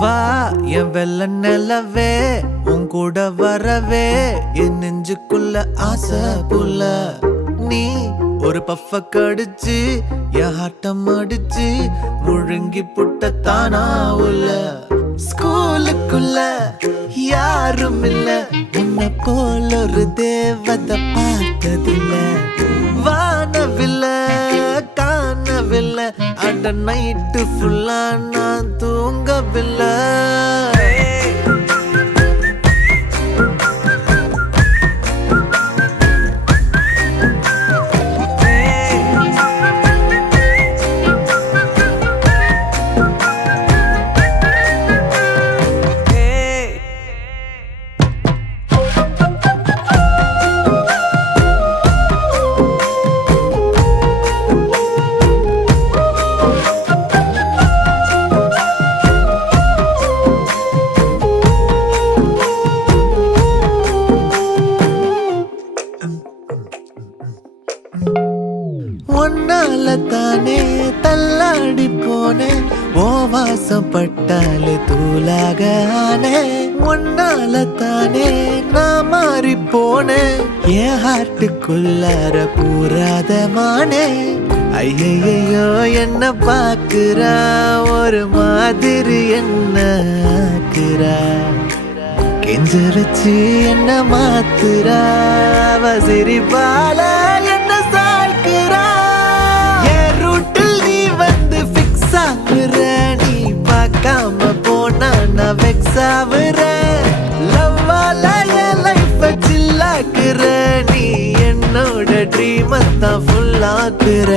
வா என் வெள்ள நிலவே உன் கூட வரவே என் நெஞ்சுக்குள்ள ஆசை புள்ள நீ ஒரு பஃப கடிச்சு என் ஹாட்டம் அடிச்சு முழுங்கி புட்ட தானா உள்ள ஸ்கூலுக்குள்ள யாரும் இல்ல உன்னை போல ஒரு தேவதை பார்த்ததில்ல வானவில்ல காணவில்லை அட நைட்டு ஃபுல்லா நான் தூங்கவில்லை ஒன்னால தானே தள்ளாடி போனேன் ஓ வாசம் பட்டாலே தூளாக ஆனே ஒன்னால தானே நான் மாறி போனேன் என் ஹார்ட்டுக்குள்ளார பூராத மானே ஐயையோ என்ன பாக்குறா ஒரு மாதிரி என்ன ஆக்குறா கெஞ்சரிச்சு என்ன மாத்துறா அவ சிரிப்பால என்ன சாய்க்கிறா என் ரூட்டில் நீ வந்து ஃபிக்ஸ் ஆகுற நீ பார்க்காம போனா நான் வெக்ஸ் ஆகுற லவ்வால என் லைஃப சில்லாக்குற நீ என்னோட ட்ரீம் தான் ஃபுல் ஆக்குற